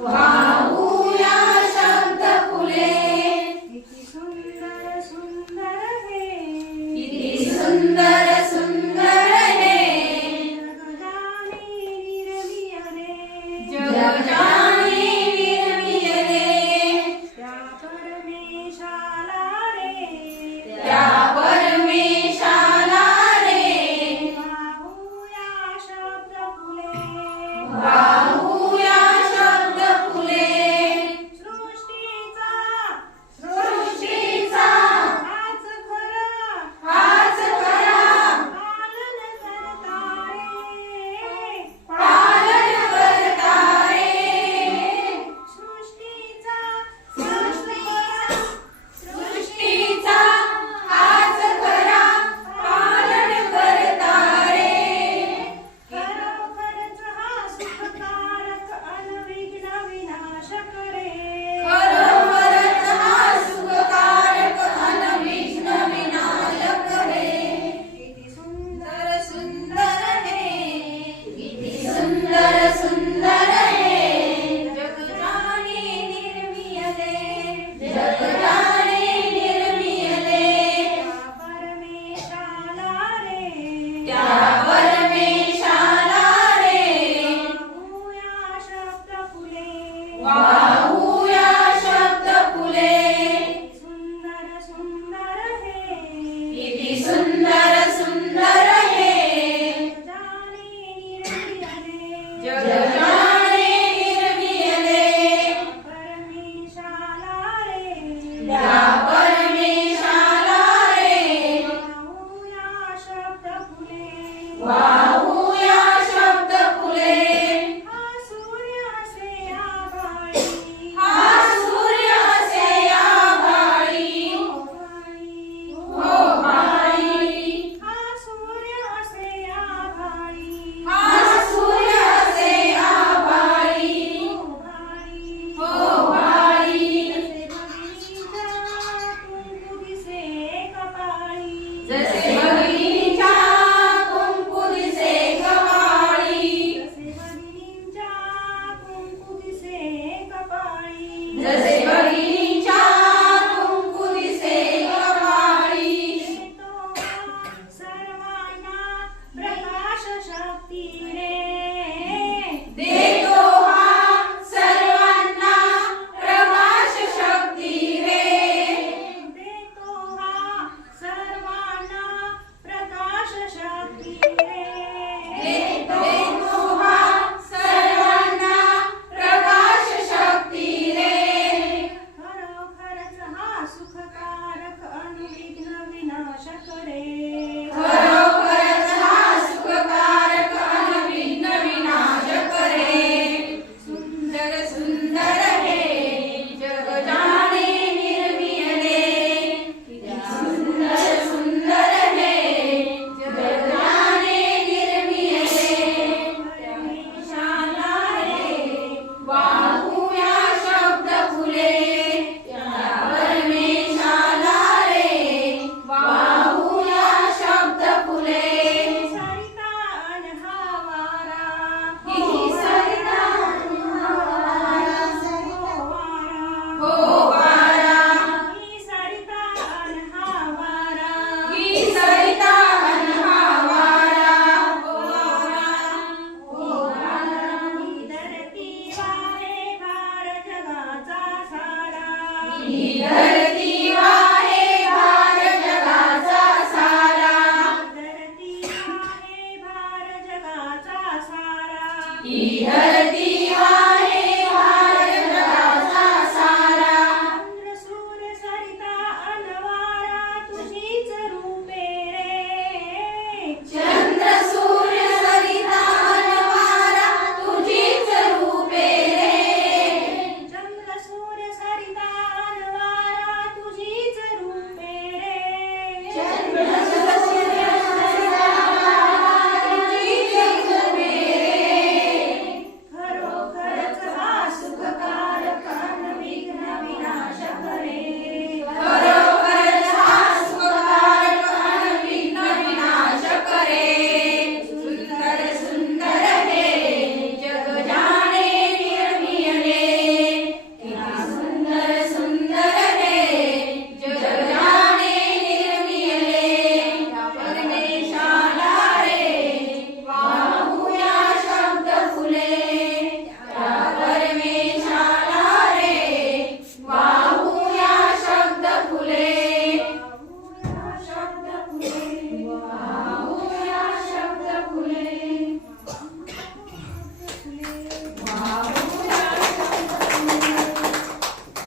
Wow. 完。